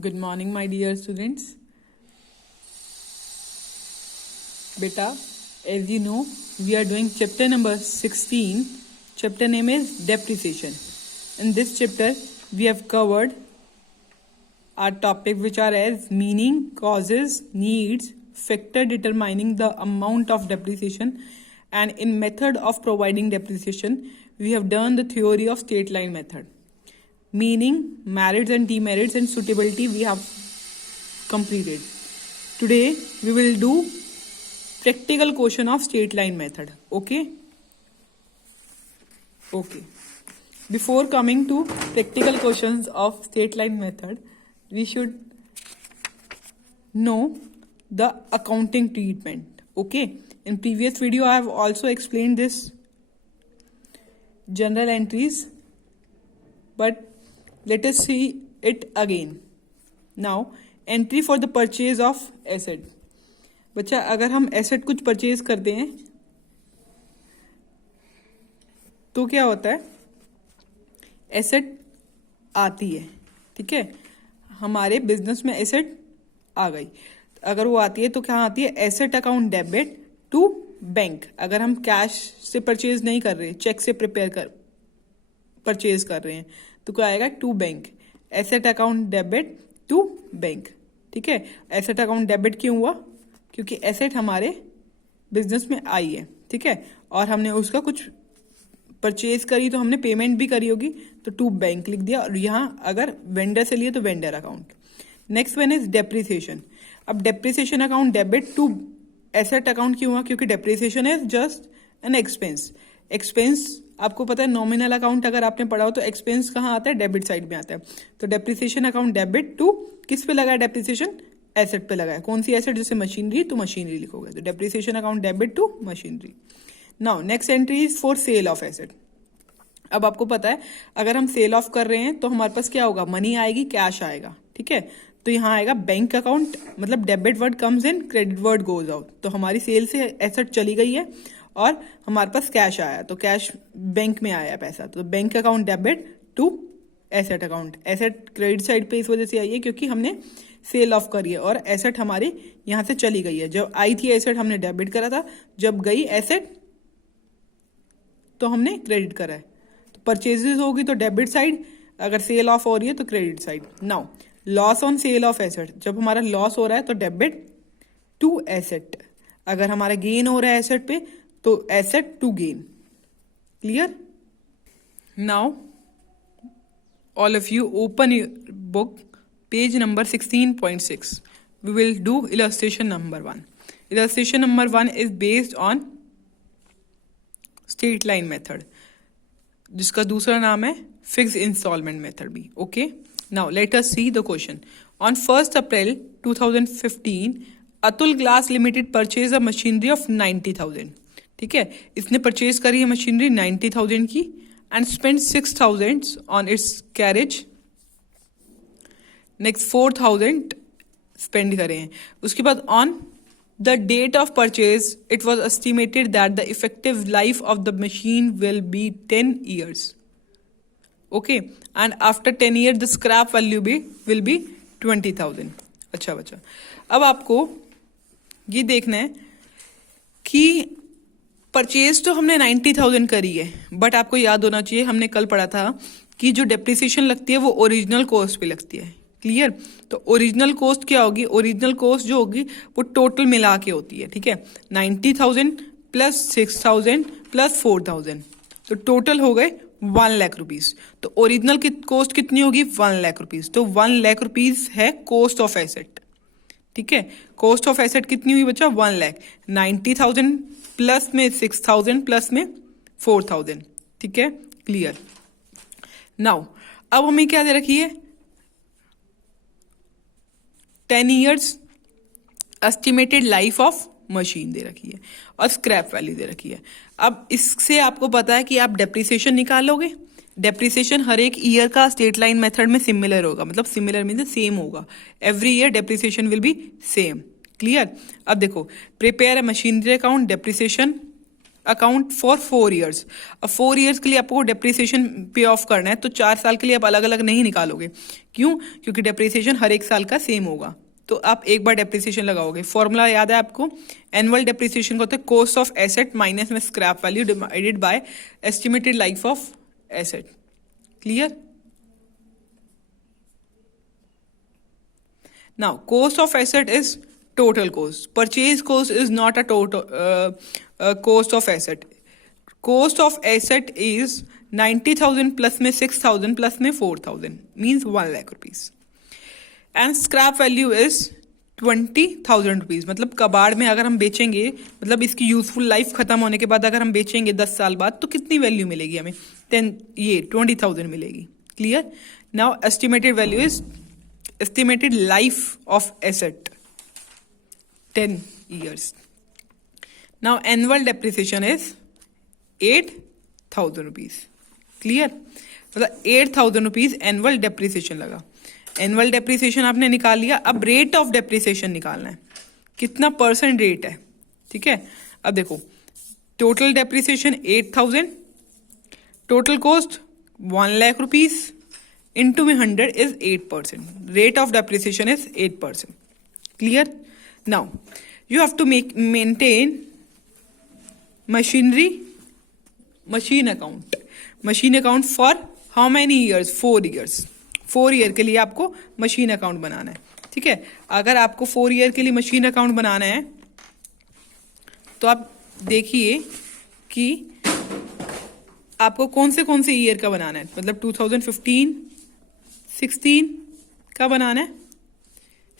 Good morning, my dear students. Beta, as you know, we are doing chapter number 16. Chapter name is depreciation. In this chapter, we have covered our topic which are as meaning, causes, needs, factor determining the amount of depreciation, and in method of providing depreciation, we have done the theory of straight line method. Meaning, merits and demerits and suitability we have completed. Today we will do practical question of straight line method. Okay. Before coming to practical questions of straight line method, we should know the accounting treatment. Okay. In previous video I have also explained this general entries, but let us see it again. Now, entry for the purchase of asset. बच्चा, अगर हम asset कुछ purchase करते हैं तो क्या होता है, एसेट आती है. ठीक है, हमारे बिजनेस में एसेट आ गई. अगर वो आती है तो क्या आती है, asset account debit to bank. अगर हम कैश से परचेज नहीं कर रहे, चेक से परचेज कर रहे हैं तो क्या आएगा, to bank. Asset account debit to bank. ठीक है, एसेट अकाउंट डेबिट क्यों हुआ, क्योंकि एसेट हमारे बिजनेस में आई है. ठीक है, और हमने उसका कुछ परचेज करी तो हमने पेमेंट भी करी होगी, तो टू बैंक लिख दिया. और यहाँ अगर वेंडर से लिए तो vendor account. Next one is depreciation. अब depreciation account debit to asset account क्यों हुआ, क्योंकि depreciation is just an expense. Expense आपको पता है, नॉमिनल अकाउंट अगर आपने पढ़ा हो तो एक्सपेंस कहाँ आता है, डेबिट साइड में आता है. तो डेप्रिसिएशन अकाउंट डेबिट टू किस पे लगा है, डेप्रिसिएशन एसेट पे लगा है. कौन सी एसेट, जैसे मशीनरी तो मशीनरी लिखोगे, तो depreciation account debit to machinery. Now next entry is for sale of asset. अब आपको पता है, अगर हम सेल ऑफ कर रहे हैं तो हमारे पास क्या होगा, मनी आएगी, कैश आएगा. ठीक है, तो यहाँ आएगा बैंक अकाउंट, मतलब debit word comes in, credit word goes out. तो हमारी सेल से एसेट चली गई है और हमारे पास कैश आया, तो कैश बैंक में आया पैसा, तो bank account debit to asset account. Asset credit side पे इस वजह से आई है क्योंकि हमने सेल ऑफ करी है और एसेट हमारी यहाँ से चली गई है. जब आई थी एसेट हमने डेबिट करा था, जब गई एसेट तो हमने क्रेडिट करा है. तो परचेजेस होगी तो डेबिट साइड, अगर सेल ऑफ हो रही है तो credit side. Now loss on sale of asset. जब हमारा लॉस हो रहा है तो डेबिट टू एसेट. अगर हमारा गेन हो रहा है एसेट पे तो asset to gain. Clear. Now all of you open your book, page number 16.6. We will do illustration number 1. Illustration number 1 is based on straight line method, जिसका दूसरा नाम है fixed installment method भी. Okay, now let us see the question. On 1st April 2015, Atul glass limited purchase a machinery of 90,000. ठीक है, इसने purchase करी है मशीनरी 90,000 की and spent 6,000 on its carriage. Next 4,000 spend करे हैं. उसके बाद on the date of purchase, it was estimated that the effective life of the machine will be 10 years. Okay, and after 10 years the scrap value will be 20,000. अच्छा बच्चा, अब आपको ये देखना है कि परचेज तो हमने 90,000 करी है, बट आपको याद होना चाहिए, हमने कल पढ़ा था कि जो डेप्रिसिएशन लगती है वो ओरिजिनल कॉस्ट पे लगती है. क्लियर. तो ओरिजिनल कॉस्ट क्या होगी, ओरिजिनल कॉस्ट जो होगी वो टोटल मिला के होती है. ठीक है, 90,000 प्लस 6,000 प्लस 4,000, तो टोटल हो गए 1 लाख रुपीज. तो ओरिजिनल की कॉस्ट कितनी होगी, 1 लाख रुपीज. तो 1 लाख रुपीज है कॉस्ट ऑफ एसेट. ठीक है, कॉस्ट ऑफ एसेट कितनी हुई बच्चा, 1 लाख. 90,000 प्लस में 6,000 प्लस में 4,000. ठीक है, क्लियर. नाउ अब हमें क्या दे रखी है, 10 years estimated life of machine दे रखी है और स्क्रैप वैल्यू दे रखी है. अब इससे आपको पता है कि आप डेप्रिसिएशन निकालोगे. डेप्रिसिएशन हर एक ईयर का स्ट्रेट लाइन मेथड में सिमिलर होगा, मतलब सिमिलर मीन सेम होगा. Every year depreciation will be same. Clear. अब देखो, prepare a machinery account, depreciation account for 4 years. अब 4 ईयर्स के लिए आपको डेप्रिसिएशन पे ऑफ करना है, तो 4 साल के लिए आप अलग अलग नहीं निकालोगे। क्यों? क्योंकि डेप्रिसिएशन हर एक साल का सेम होगा, तो आप एक बार डेप्रिसिएशन लगाओगे। फॉर्मूला याद है आपको? एनुअल डेप्रिसिएशन का होता है कॉस्ट ऑफ एसेट माइनस में scrap value divided by estimated life of asset. Clear? Now cost of asset is total cost. Purchase cost is not a total cost of asset. Cost of asset is 90,000 plus में 6,000 plus में 4,000 means 1 lakh rupees. And scrap value is 20,000 rupees. मतलब कबाड़ में अगर हम बेचेंगे, मतलब इसकी यूजफुल लाइफ खत्म होने के बाद अगर हम बेचेंगे 10 साल बाद, तो कितनी वैल्यू मिलेगी हमें? 20,000 मिलेगी। Clear? Now estimated value is estimated life of asset 10 years. Now annual depreciation is 8,000 rupees. Clear? मतलब 8,000 rupees annual depreciation लगा। Annual depreciation आपने निकाल लिया। अब rate of depreciation निकालना है, कितना % रेट है। ठीक है, अब देखो total depreciation 8,000, total cost 1 lakh rupees into 100 is 8%. Rate of depreciation is 8%. Clear? Now you have to maintain machine account for how many years? 4 years. 4 year के लिए आपको मशीन अकाउंट बनाना है। ठीक है, अगर आपको 4 ईयर के लिए मशीन अकाउंट बनाना है तो आप देखिए कि आपको कौन से ईयर का बनाना है। मतलब 2015, 16 का बनाना है,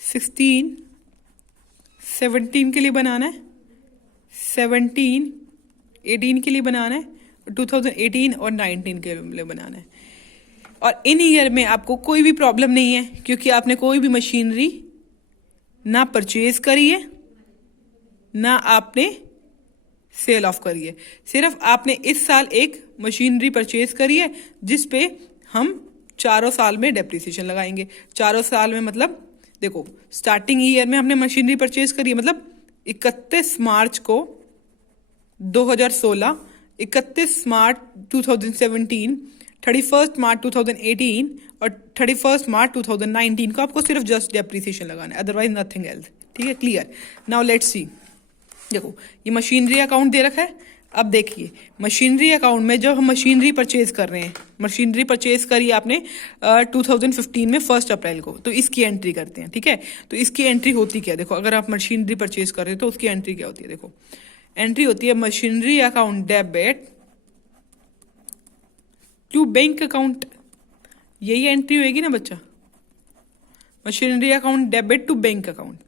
16, 17 के लिए बनाना है, 17, 18 के लिए बनाना है, 2018 और 19 के लिए बनाना है। और इन ईयर में आपको कोई भी प्रॉब्लम नहीं है, क्योंकि आपने कोई भी मशीनरी ना परचेज करी है ना आपने सेल ऑफ करी है। सिर्फ आपने इस साल एक मशीनरी परचेज करी है जिस पे हम 4 साल में डेप्रिसिएशन लगाएंगे। 4 साल में मतलब देखो, स्टार्टिंग ईयर में हमने मशीनरी परचेज करी है, मतलब 31 मार्च को 2016, 31 मार्च 2017, 31 मार्च 2018 और 31 मार्च 2019 को आपको सिर्फ जस्ट डेप्रिसिएशन लगाना है, अदरवाइज नथिंग एल्स। ठीक है, क्लियर? Now let's see. देखो ये मशीनरी अकाउंट दे रखा है। अब देखिए मशीनरी अकाउंट में जब हम मशीनरी परचेज कर रहे हैं, मशीनरी परचेज करी आपने 2015 में 1 अप्रैल को, तो इसकी एंट्री करते हैं। ठीक है, तो इसकी एंट्री होती क्या? देखो अगर आप मशीनरी परचेज कर रहे हो तो उसकी एंट्री क्या होती है? देखो एंट्री होती है machinery account debit to bank account. यही एंट्री होगी ना बच्चा, machinery account debit to bank account.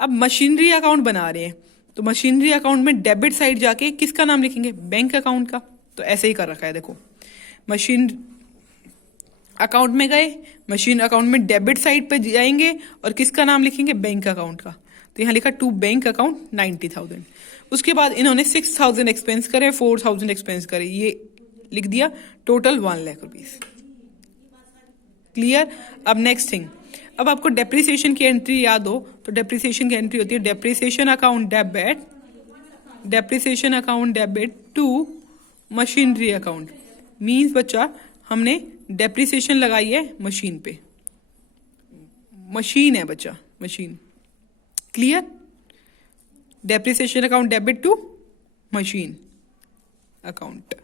अब मशीनरी अकाउंट बना रहे हैं तो मशीनरी अकाउंट में डेबिट साइड जाके किसका नाम लिखेंगे? बैंक अकाउंट का। तो ऐसे ही कर रखा है। देखो मशीन अकाउंट में गए, मशीन अकाउंट में डेबिट साइड पे जाएंगे और किसका नाम लिखेंगे? बैंक अकाउंट का। तो यहाँ लिखा टू बैंक अकाउंट 90,000। उसके बाद इन्होंने 6,000 एक्सपेंस करे, 4,000 एक्सपेंस करे, ये लिख दिया, टोटल 1 लाख रुपीज। क्लियर? अब नेक्स्ट थिंग, अब आपको डेप्रिसिएशन की एंट्री याद हो तो डेप्रिसिएशन की एंट्री होती है depreciation account debit to machinery account. Means बच्चा हमने डेप्रिसिएशन लगाई है मशीन पे, मशीन है बच्चा, machine. Clear? Depreciation account debit to machine account.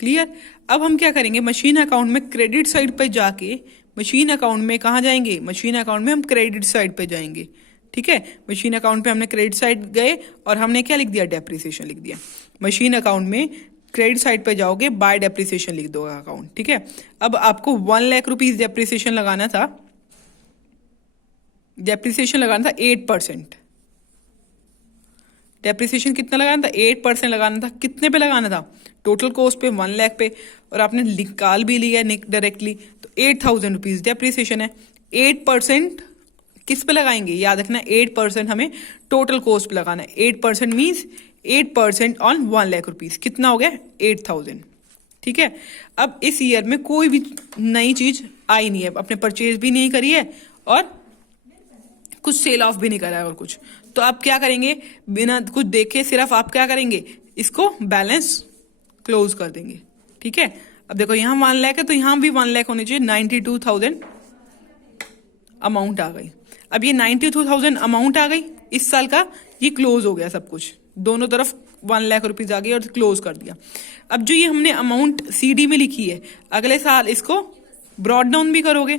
Clear? अब हम क्या करेंगे, मशीन अकाउंट में क्रेडिट साइड पे जाके, मशीन अकाउंट में कहाँ जाएंगे? मशीन अकाउंट में हम क्रेडिट साइड पे जाएंगे। ठीक है, मशीन अकाउंट पे हमने क्रेडिट साइड गए और हमने क्या लिख दिया? डेप्रिसिएशन लिख दिया। मशीन अकाउंट में क्रेडिट साइड पे जाओगे, बाय डेप्रिसिएशन लिख दो अकाउंट। ठीक है, अब आपको 1 लाख रुपीज डेप्रिसिएशन लगाना था, 8%। डेप्रिसिएशन कितना लगाना था? 8% लगाना था। कितने पे लगाना था? टोटल कॉस्ट पे, 1 लाख पे, और आपने निकाल भी लिया डायरेक्टली, तो 8,000 रुपीज डेप्रिसिएशन है। 8% किस पे लगाएंगे? याद रखना 8% हमें टोटल कॉस्ट पे लगाना है। 8% मीन्स 8% ऑन 1 लाख रुपीज। कितना हो गया? 8,000। ठीक है, अब इस ईयर में कोई भी नई चीज आई नहीं है, अपने परचेज भी नहीं करी है और कुछ सेल ऑफ भी नहीं करा है और कुछ, तो आप क्या करेंगे? बिना कुछ देखे सिर्फ आप क्या करेंगे? इसको बैलेंस क्लोज कर देंगे। ठीक है, अब देखो यहाँ 1 लाख है तो यहाँ भी 1 लाख होनी चाहिए। 92,000 अमाउंट आ गई। अब ये 92,000 अमाउंट आ गई इस साल का, ये क्लोज हो गया सब कुछ, दोनों तरफ 1 लाख रुपीज आ गई और क्लोज कर दिया। अब जो ये हमने अमाउंट सीडी में लिखी है, अगले साल इसको ब्रॉड डाउन भी करोगे।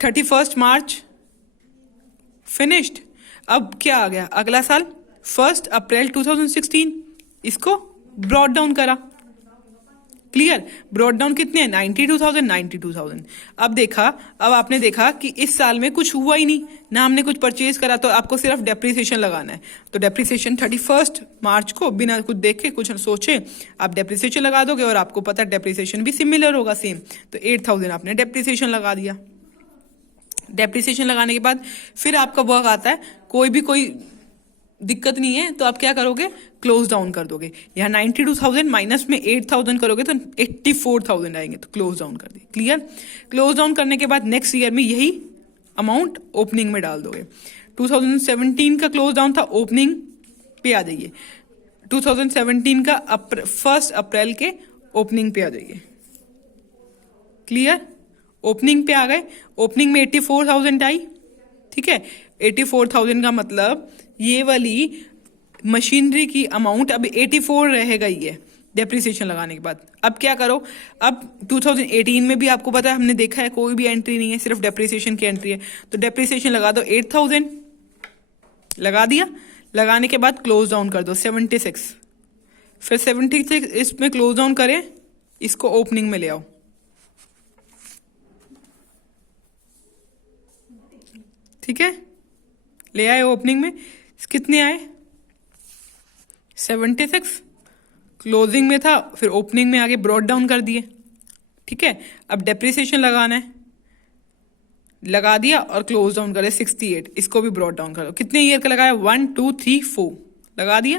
31 मार्च फिनिश्ड। अब क्या आ गया अगला साल, 1 अप्रैल 2016, इसको ब्रॉड डाउन करा। क्लियर, ब्रॉड डाउन कितने हैं, 92,000 92,000। अब आपने देखा कि इस साल में कुछ हुआ ही नहीं ना, हमने कुछ परचेज करा, तो आपको सिर्फ डेप्रिसिएशन लगाना है। तो डेप्रिसिएशन 31 मार्च को बिना कुछ देखे कुछ सोचे आप डेप्रिसिएशन लगा दोगे, और आपको पता है डेप्रिसिएशन भी सिमिलर होगा सेम। तो 8,000 आपने डेप्रिसिएशन लगा दिया। डेप्रिसिएशन लगाने के बाद फिर आपका वर्क आता है, कोई दिक्कत नहीं है तो आप क्या करोगे, क्लोज डाउन कर दोगे। यहाँ 92,000 माइनस में 8,000 करोगे तो 84,000 आएंगे, तो क्लोज डाउन कर दिए। क्लियर, क्लोज डाउन करने के बाद नेक्स्ट ईयर में यही अमाउंट ओपनिंग में डाल दोगे। 2017 का क्लोज डाउन था, ओपनिंग पे आ जाइए। 2017 का 1 अप्रैल के ओपनिंग पे आ जाइए। क्लियर, ओपनिंग पे आ गए, ओपनिंग में 84,000 आई। ठीक है, 84,000 का मतलब ये वाली मशीनरी की अमाउंट अब 84 रह गई है डेप्रिसिएशन लगाने के बाद। अब क्या करो, अब 2018 में भी आपको पता है, हमने देखा है कोई भी एंट्री नहीं है, सिर्फ डेप्रिसिएशन की एंट्री है। तो डेप्रिसिएशन लगा दो, 8,000 लगा दिया। लगाने के बाद क्लोज डाउन कर दो 76, फिर 76 इसमें क्लोज डाउन करें, इसको ओपनिंग में ले आओ। ठीक है, ले आए ओपनिंग में, कितने आए, 76 क्लोजिंग में था, फिर ओपनिंग में आगे ब्रॉड डाउन कर दिए। ठीक है, अब डेप्रिसिएशन लगाना है, लगा दिया और क्लोज डाउन करे 68, इसको भी ब्रॉड डाउन करो। कितने ईयर का लगाया, 1 2 3 4 लगा दिया।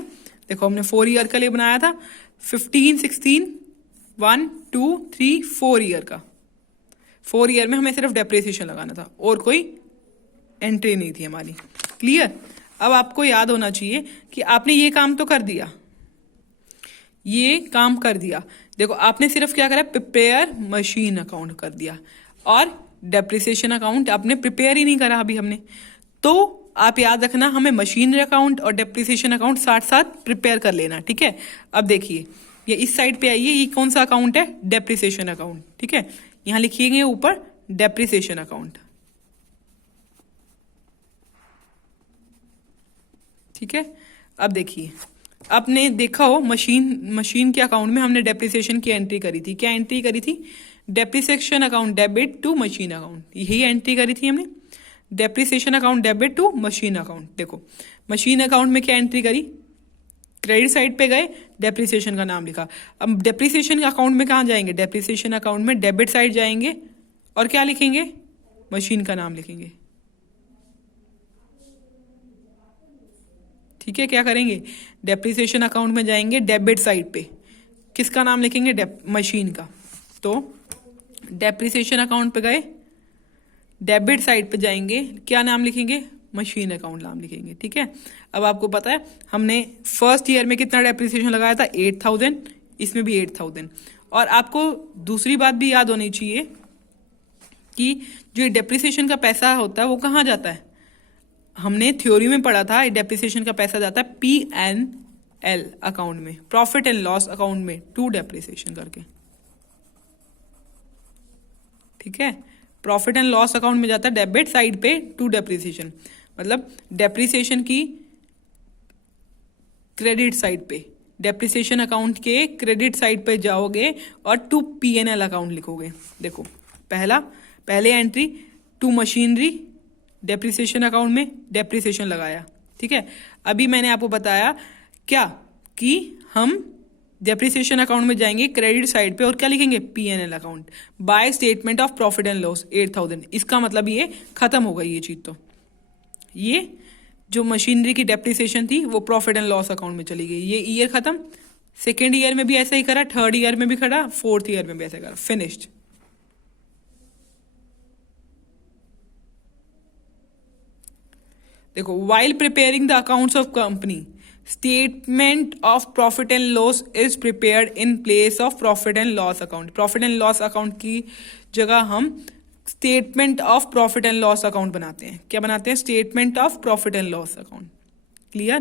देखो हमने 4 ईयर का लिए बनाया था, 15 16 1 2 3 4 ईयर का। 4 ईयर में हमें सिर्फ डेप्रिसिएशन लगाना था और कोई एंट्री नहीं थी हमारी। क्लियर, अब आपको याद होना चाहिए कि आपने ये काम तो कर दिया, ये काम कर दिया। देखो आपने सिर्फ क्या करा, प्रिपेयर मशीन अकाउंट कर दिया, और डेप्रिसिएशन अकाउंट आपने प्रिपेयर ही नहीं करा अभी हमने। तो आप याद रखना, हमें मशीनरी अकाउंट और डेप्रिसिएशन अकाउंट साथ साथ प्रिपेयर कर लेना। ठीक है, अब देखिए ये इस साइड पे आइए, ये कौन सा अकाउंट है, डेप्रिसिएशन अकाउंट। ठीक है, यहां लिखिएगा ऊपर डेप्रिसिएशन अकाउंट। ठीक है, अब देखिए, आपने देखा हो मशीन के अकाउंट में हमने डेप्रिसिएशन की एंट्री करी थी। क्या एंट्री करी थी, depreciation account debit to machine account, यही एंट्री करी थी हमने, depreciation account debit to machine account. देखो मशीन अकाउंट में क्या एंट्री करी, क्रेडिट साइड पे गए, डेप्रिसिएशन का नाम लिखा। अब डेप्रिसिएशन अकाउंट में कहाँ जाएंगे, डेप्रिसिएशन अकाउंट में डेबिट साइड जाएंगे और क्या लिखेंगे, मशीन का नाम लिखेंगे। ठीक है, क्या करेंगे, डेप्रिसिएशन अकाउंट में जाएंगे, डेबिट साइड पे किसका नाम लिखेंगे, मशीन का। तो डेप्रिसिएशन अकाउंट पे गए, डेबिट साइड पे जाएंगे, क्या नाम लिखेंगे, मशीन अकाउंट नाम लिखेंगे। ठीक है, अब आपको पता है हमने फर्स्ट ईयर में कितना डेप्रिसिएशन लगाया था, 8,000, इसमें भी 8,000। और आपको दूसरी बात भी याद होनी चाहिए कि जो डेप्रिसिएशन का पैसा होता है वो कहाँ जाता है, हमने थ्योरी में पढ़ा था डेप्रिसिएशन का पैसा जाता है P&L अकाउंट में, प्रॉफिट एंड लॉस अकाउंट में, टू डेप्रिसिएशन करके। ठीक है, प्रॉफिट एंड लॉस अकाउंट में जाता है डेबिट साइड पे टू डेप्रिसिएशन, मतलब डेप्रिसिएशन की क्रेडिट साइड पे, डेप्रिसिएशन अकाउंट के क्रेडिट साइड पे जाओगे और टू P&L अकाउंट लिखोगे। देखो पहले entry to machinery, depreciation account में डेप्रिसिएशन लगाया। ठीक है, अभी मैंने आपको बताया क्या कि हम डेप्रिसिएशन अकाउंट में जाएंगे क्रेडिट साइड पे और क्या लिखेंगे, P&L account, by statement of profit and loss 8,000। इसका मतलब ये खत्म हो गई ये चीज। तो ये जो मशीनरी की डेप्रिसिएशन थी वो प्रॉफिट एंड लॉस अकाउंट में चली गई, ये ईयर खत्म। सेकेंड ईयर में भी ऐसा ही करा, थर्ड ईयर में भी करा, फोर्थ ईयर में भी ऐसा करा, फिनिश्ड। देखो while preparing the accounts of company, statement of profit and loss is prepared in place of profit and loss account. Profit and loss account की जगह हम statement of profit and loss account बनाते हैं। क्या बनाते हैं? Statement of profit and loss account. Clear?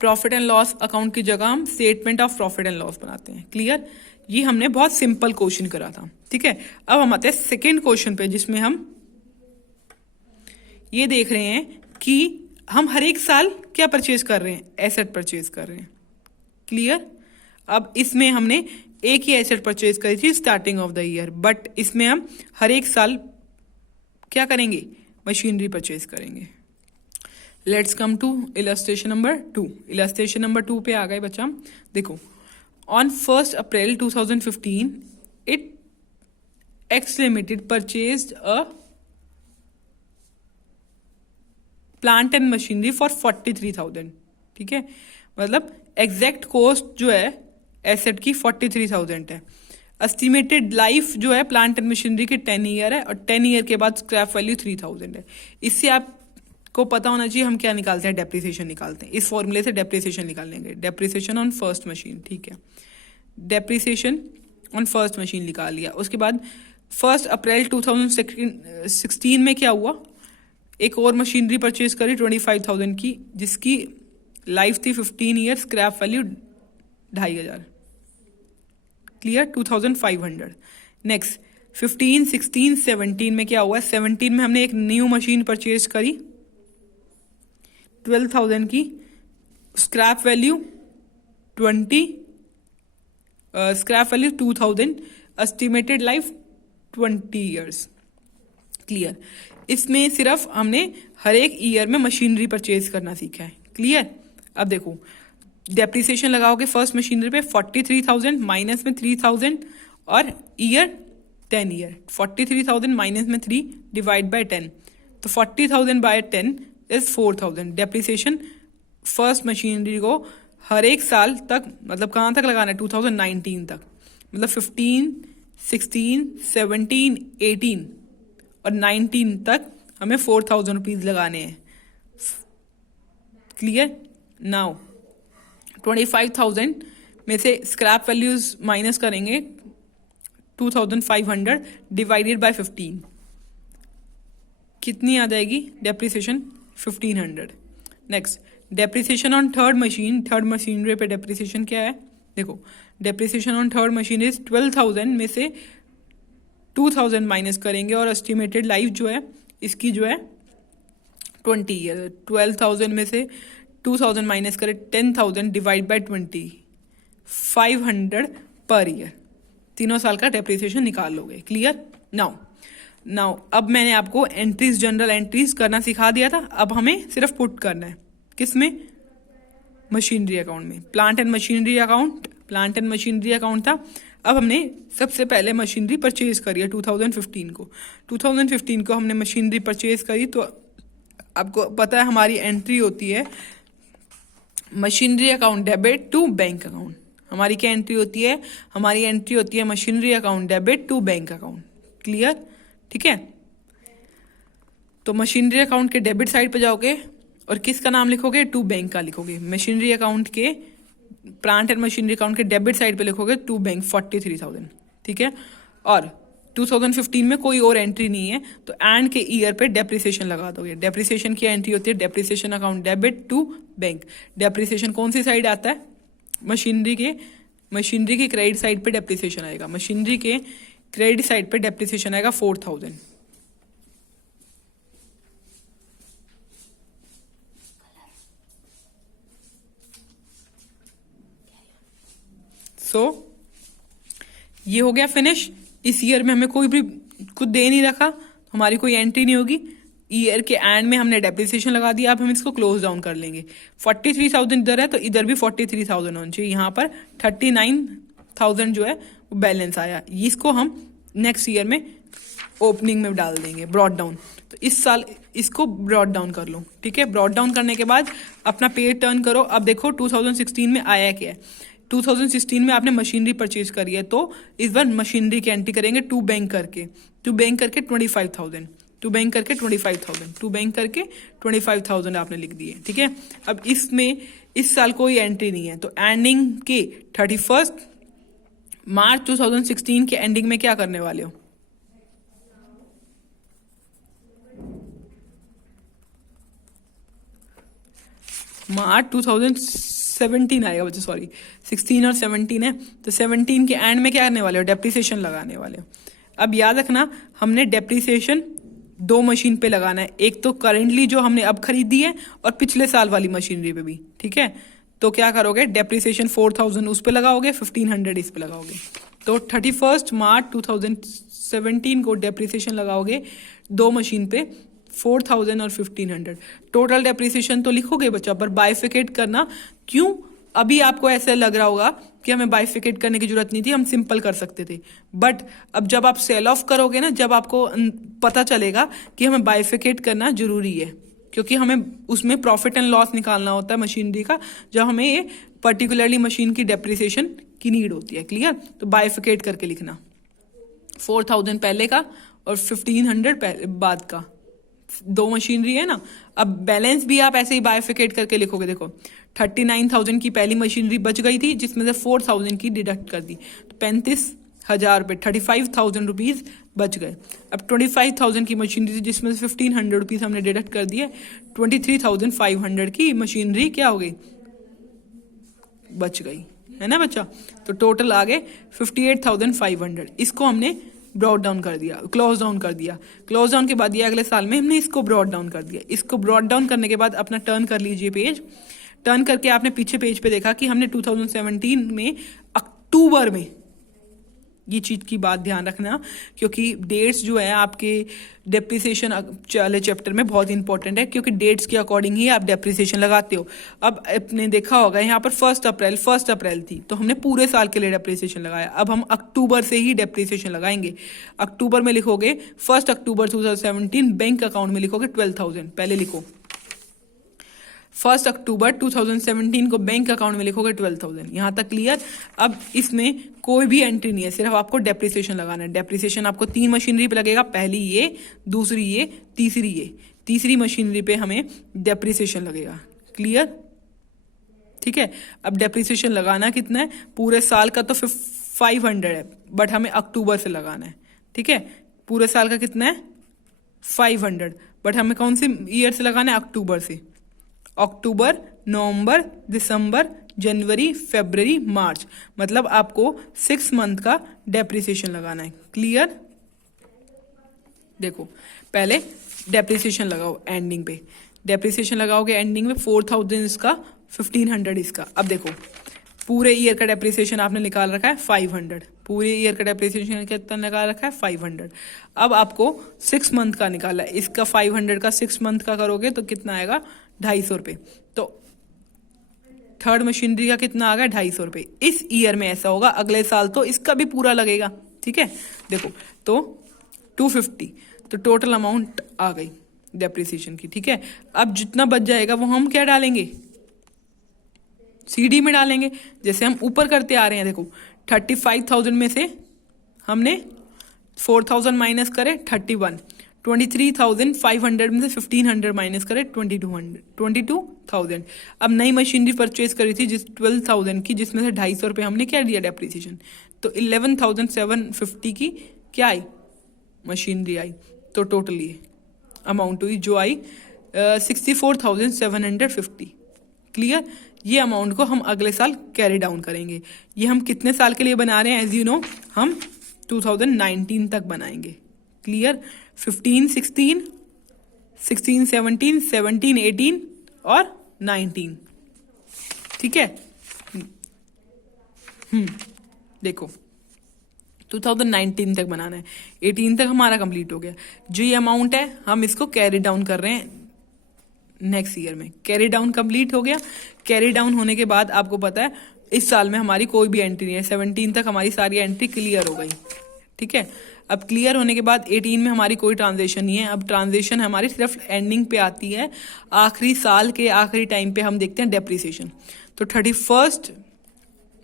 Profit and loss account की जगह हम statement of profit and loss बनाते हैं। क्लियर? ये हमने बहुत सिंपल क्वेश्चन करा था। ठीक है, अब हम आते हैं सेकेंड क्वेश्चन पे, जिसमें हम ये देख रहे हैं कि हम हर एक साल क्या परचेज कर रहे हैं? एसेट परचेज कर रहे हैं। क्लियर? अब इसमें हमने एक ही एसेट परचेज करी थी starting of the year, but इसमें हम हर एक साल क्या करेंगे? मशीनरी परचेज करेंगे। Let's come to illustration number 2। Illustration number 2 पे आ गए बच्चा। देखो, on 1 April 2015 it X limited purchased a plant and machinery for 43,000। ठीक है, मतलब एग्जैक्ट कॉस्ट जो है एसेट की 43,000 है। एस्टिमेटेड लाइफ जो है प्लांट एंड मशीनरी की 10 ईयर है, और 10 ईयर के बाद स्क्रैप वैल्यू 3,000 है। इससे आपको पता होना चाहिए हम क्या निकालते हैं? डेप्रिसिएशन निकालते हैं। इस फॉर्मूले से डेप्रिसिएशन निकाल लेंगे। Depreciation on first machine. ठीक है, डेप्रिसिएशन ऑन फर्स्ट मशीन निकाल लिया। उसके बाद 1 अप्रैल 2016 में क्या हुआ? एक और मशीनरी परचेज करी 25,000 की, जिसकी लाइफ थी 15 year, scrap value 2,500। Clear? 2,500। Next 15, 16, 17 में क्या हुआ? 17 में हमने एक न्यू मशीन परचेज करी 12,000 की, scrap value 20, scrap value 2,000, estimated life 20 years. Clear? इसमें सिर्फ हमने हर एक ईयर में मशीनरी परचेज करना सीखा है। क्लियर? अब देखो, डेप्रिसिएशन लगाओगे फर्स्ट मशीनरी पे 43,000 माइनस में 3,000 और ईयर 10 ईयर। 43,000 माइनस में 3 डिवाइड बाय 10, तो 40,000 by 10 is 4,000। Depreciation first machinery को हर एक साल तक, मतलब कहाँ तक लगाना है? 2019 तक, मतलब 15, 16, 17, 18 और 19 तक हमें 4,000 रुपीज लगाने हैं। क्लियर? नाउ 25,000 में से स्क्रैप वैल्यूज माइनस करेंगे 2,500 डिवाइडेड बाय 15, कितनी आ जाएगी? Depreciation 1,500। Next depreciation on third machine. Third machinery पे डेप्रिसिएशन क्या है? देखो, depreciation on third machine is 12,000 में से 2,000 माइनस करेंगे, और एस्टिमेटेड लाइफ जो है इसकी जो है 20 ईयर। 12,000 में से 2,000 माइनस करें 10,000 डिवाइड बाय 20, 500 पर ईयर। तीनों साल का डेप्रिसिएशन निकाल लोगे। क्लियर? नाउ अब मैंने आपको एंट्रीज, जनरल एंट्रीज करना सिखा दिया था। अब हमें सिर्फ पुट करना है। किसमें? मशीनरी अकाउंट में। Plant and machinery account, plant and machinery account था। अब हमने सबसे पहले मशीनरी परचेज करी है 2015 को। 2015 को हमने मशीनरी परचेज करी, तो आपको पता है हमारी एंट्री होती है machinery account debit to bank account. हमारी क्या एंट्री होती है? हमारी एंट्री होती है machinery account debit to bank account. Clear? ठीक है, तो मशीनरी अकाउंट के डेबिट साइड पे जाओगे और किसका नाम लिखोगे? टू बैंक का लिखोगे। मशीनरी अकाउंट के, प्लांट एंड मशीनरी अकाउंट के डेबिट साइड पे लिखोगे टू बैंक 43,000। ठीक है, और 2015 में कोई और एंट्री नहीं है, तो एंड के ईयर पे डेप्रिसिएशन लगा दोगे। डेप्रिसिएशन की एंट्री होती है depreciation account debit to bank. Depreciation कौन सी साइड आता है? मशीनरी के क्रेडिट साइड पे डेप्रिसिएशन आएगा। मशीनरी के क्रेडिट साइड पे डेप्रिसिएशन आएगा 4,000। सो ये हो गया फिनिश। इस ईयर में हमें कोई भी कुछ दे नहीं रखा, हमारी कोई एंट्री नहीं होगी। ईयर के एंड में हमने डेप्रिसिएशन लगा दिया। अब हम इसको क्लोज डाउन कर लेंगे। 43,000 इधर है, तो इधर भी 43,000 होना चाहिए। यहाँ पर 39,000 जो है वो बैलेंस आया। इसको हम नेक्स्ट ईयर में ओपनिंग में डाल देंगे, ब्रॉड डाउन। तो इस साल इसको ब्रॉड डाउन कर लो। ठीक है, ब्रॉड डाउन करने के बाद अपना पेज टर्न करो। अब देखो 2016 में आया क्या है। 2016 में आपने मशीनरी परचेज करी है, तो इस बार मशीनरी की एंट्री करेंगे टू बैंक करके 25,000। टू बैंक करके 25,000, टू बैंक करके 25,000 आपने लिख दिए, ठीक है। अब इसमें इस साल कोई एंट्री नहीं है, तो एंडिंग के 31 मार्च 2016 के एंडिंग में क्या करने वाले हो? मार्च 2017 आएगा बच्चे, सॉरी 16 और 17 है, तो 17 के एंड में क्या करने वाले हो? डेप्रिसिएशन लगाने वाले हो। अब याद रखना, हमने डेप्रिसिएशन दो मशीन पे लगाना है, एक तो करेंटली जो हमने अब खरीदी है और पिछले साल वाली मशीनरी पे भी, ठीक है। तो क्या करोगे? डेप्रिसिएशन 4,000 उस पे लगाओगे, 1,500 इस पे लगाओगे। तो 31 मार्च 2017 को डेप्रिसिएशन लगाओगे दो मशीन पे, 4,000 और 1,500। टोटल डेप्रिसिएशन तो लिखोगे बच्चा, पर बाइफिकेट करना क्यों? अभी आपको ऐसा लग रहा होगा कि हमें बाइफिकेट करने की जरूरत नहीं थी, हम सिंपल कर सकते थे, बट अब जब आप सेल ऑफ करोगे ना, जब आपको पता चलेगा कि हमें बाइफिकेट करना जरूरी है, क्योंकि हमें उसमें प्रॉफिट एंड लॉस निकालना होता है मशीनरी का, जब हमें ये पर्टिकुलरली मशीन की डेप्रिसिएशन की नीड होती है। क्लियर? तो बाइफिकेट करके लिखना, 4,000 पहले का और 1,500 बाद का, दो मशीनरी है ना। अब बैलेंस भी आप ऐसे ही बाइफिकेट करके लिखोगे। देखो 39,000 की पहली मशीनरी बच गई थी, जिसमें से 4,000 की डिडक्ट कर दी, तो 35,000 रुपये, 35,000 रुपीज बच गए। अब 25,000 की मशीनरी थी, जिसमें से 1,500 रुपीज हमने डिडक्ट कर दिए, 23,500 की मशीनरी क्या हो गई? बच गई, है ना बच्चा। तो टोटल आ गए 58,500। इसको हमने ब्रॉड डाउन कर दिया, क्लोज डाउन कर दिया। क्लोज डाउन के बाद ये अगले साल में हमने इसको ब्रॉड डाउन कर दिया। इसको ब्रॉड डाउन करने के बाद अपना टर्न कर लीजिए पेज। टर्न करके आपने पीछे पेज पे देखा कि हमने 2017 में अक्टूबर में, ये चीज की बात ध्यान रखना, क्योंकि डेट्स जो है आपके डेप्रिसिएशन वाले चैप्टर में बहुत इंपॉर्टेंट है, क्योंकि डेट्स के अकॉर्डिंग ही आप डेप्रिसिएशन लगाते हो। अब आपने देखा होगा यहाँ पर 1 अप्रैल थी, तो हमने पूरे साल के लिए डेप्रिसिएशन लगाया। अब हम अक्टूबर से ही डेप्रिसिएशन लगाएंगे। अक्टूबर में लिखोगे 1 अक्टूबर 2017, बैंक अकाउंट में लिखोगे 12,000, पहले लिखो 1 अक्टूबर 2017 को बैंक अकाउंट में लिखोगे 12,000। यहां तक क्लियर? अब इसमें कोई भी एंट्री नहीं है, सिर्फ आपको डेप्रिसिएशन लगाना है। डेप्रिसिएशन आपको 3 मशीनरी पे लगेगा, पहली ये, दूसरी ये, तीसरी ये। तीसरी मशीनरी पे हमें डेप्रिसिएशन लगेगा। क्लियर? ठीक है। अब डेप्रिसिएशन लगाना कितना है? पूरे साल का तो 500 है, बट हमें अक्टूबर से लगाना है। ठीक है, पूरे साल का कितना है? 500, बट हमें कौन से ईयर से लगाना है? अक्टूबर से। अक्टूबर, नवंबर, दिसंबर, जनवरी, फरवरी, मार्च, मतलब आपको 6 मंथ का डेप्रिसिएशन लगाना है। क्लियर? देखो पहले डेप्रिसिएशन लगाओ एंडिंग पे। डेप्रिसिएशन लगाओगे एंडिंग में 4,000 इसका, 1,500 इसका। अब देखो पूरे ईयर का डेप्रिसिएशन आपने निकाल रखा है 500, पूरे ईयर का डेप्रिसिएशन कितना निकाल रखा है? 500। अब आपको 6 मंथ का निकाला है, इसका 500 का 6 मंथ का करोगे तो कितना आएगा? 250 रुपये। तो थर्ड मशीनरी का कितना आ गया? 250 रुपये। इस ईयर में ऐसा होगा, अगले साल तो इसका भी पूरा लगेगा। ठीक है, देखो तो 250, तो टोटल अमाउंट आ गई डेप्रिसिएशन की। ठीक है, अब जितना बच जाएगा वो हम क्या डालेंगे? सीडी में डालेंगे, जैसे हम ऊपर करते आ रहे हैं। देखो 35,000 में से हमने 4,000 माइनस करे 31, 23,500 में से 1,500 माइनस करे 22,000। अब नई मशीनरी परचेज करी थी जिस 12,000 की, जिसमें से 250 रुपये हमने क्या दिया डेप्रिसिएशन, तो 11,750 की क्या आई? मशीनरी आई। तो टोटल ये अमाउंट हुई जो आई 64,750। क्लियर? ये अमाउंट को हम अगले साल कैरी डाउन करेंगे। ये हम कितने साल के लिए बना रहे हैं? एज यू नो हम 2019 तक बनाएंगे। क्लियर? 15, 16, 16, 17, 17, 18 और 19। ठीक है, देखो 2019 तक बनाना है, 18 तक हमारा कंप्लीट हो गया। जो ये अमाउंट है हम इसको कैरी डाउन कर रहे हैं नेक्स्ट ईयर में। कैरी डाउन कंप्लीट हो गया। कैरी डाउन होने के बाद आपको पता है इस साल में हमारी कोई भी एंट्री नहीं है। 17 तक हमारी सारी एंट्री क्लियर हो गई। ठीक है, अब क्लियर होने के बाद 18 में हमारी कोई ट्रांजेक्शन नहीं है। अब ट्रांजेक्शन हमारी सिर्फ एंडिंग पे आती है, आखिरी साल के आखिरी टाइम पे हम देखते हैं डेप्रिसिएशन। तो 31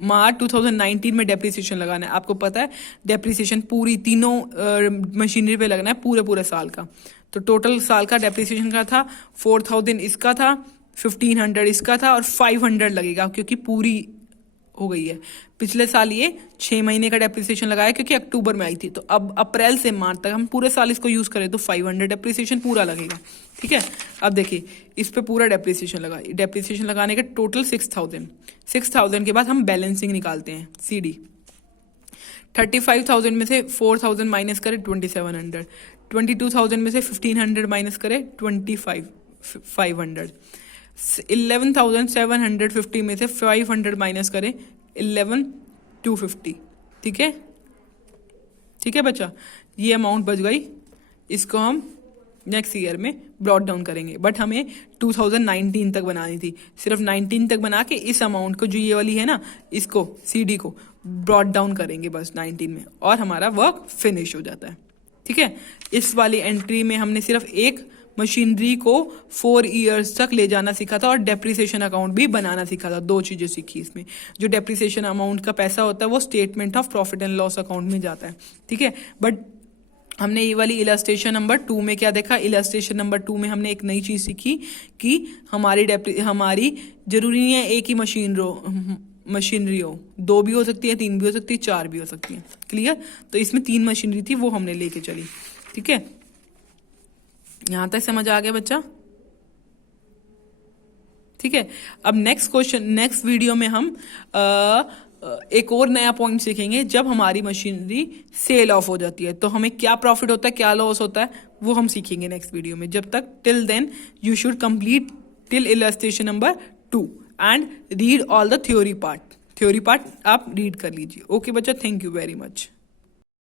मार्च 2019 में डेप्रिसिएशन लगाना है। आपको पता है डेप्रिसिएशन पूरी तीनों मशीनरी पे लगना है पूरे साल का। तो टोटल साल का डेप्रिसिएशन का था 4000 इसका था, 1500 इसका था और 500 लगेगा क्योंकि पूरी हो गई है। पिछले साल ये 6 महीने का डेप्रिसिएशन लगाया क्योंकि अक्टूबर में आई थी, तो अब अप्रैल से मार्च तक हम पूरे साल इसको यूज करें तो 500 डेप्रिसिएशन पूरा लगेगा। ठीक है, अब देखिए इस पे पूरा डेप्रिसिएशन लगा, डेप्रिसिएशन लगाने के टोटल 6000 के बाद हम बैलेंसिंग निकालते हैं CD। 35,000 में से 4,000 माइनस करें 2700, 22,000 में से 1500 माइनस करें 500, 11,750 में से 500 माइनस करें 11,250। ठीक है, ठीक है बच्चा, ये अमाउंट बच गई, इसको हम नेक्स्ट ईयर में ब्रॉड डाउन करेंगे, बट हमें 2019 तक बनानी थी। सिर्फ 19 तक बना के इस अमाउंट को जो ये वाली है ना, इसको CD को ब्रॉड डाउन करेंगे बस 19 में, और हमारा वर्क फिनिश हो जाता है। ठीक है, इस वाली एंट्री में हमने सिर्फ एक मशीनरी को 4 इयर्स तक ले जाना सीखा था और डेप्रिसिएशन अकाउंट भी बनाना सीखा था। 2 चीजें सीखी इसमें। जो डेप्रिसिएशन अमाउंट का पैसा होता है वो statement of profit and loss account में जाता है। ठीक है, बट हमने ये वाली इलस्ट्रेशन नंबर 2 में क्या देखा, इलस्ट्रेशन नंबर 2 में हमने एक नई चीज सीखी कि हमारी जरूरी नहीं है एक ही मशीनरी हो, 2 भी हो सकती है, 3 भी हो सकती है, 4 भी हो सकती है। क्लियर, तो इसमें 3 मशीनरी थी, वो हमने लेके चली। ठीक है, यहां तक समझ आ गया बच्चा? ठीक है, अब नेक्स्ट वीडियो में हम एक और नया पॉइंट सीखेंगे। जब हमारी मशीनरी सेल ऑफ हो जाती है तो हमें क्या प्रॉफिट होता है, क्या लॉस होता है, वो हम सीखेंगे नेक्स्ट वीडियो में। जब तक till then you should complete till illustration number 2 and read all the theory part आप रीड कर लीजिए। ओके बच्चा, थैंक यू वेरी मच।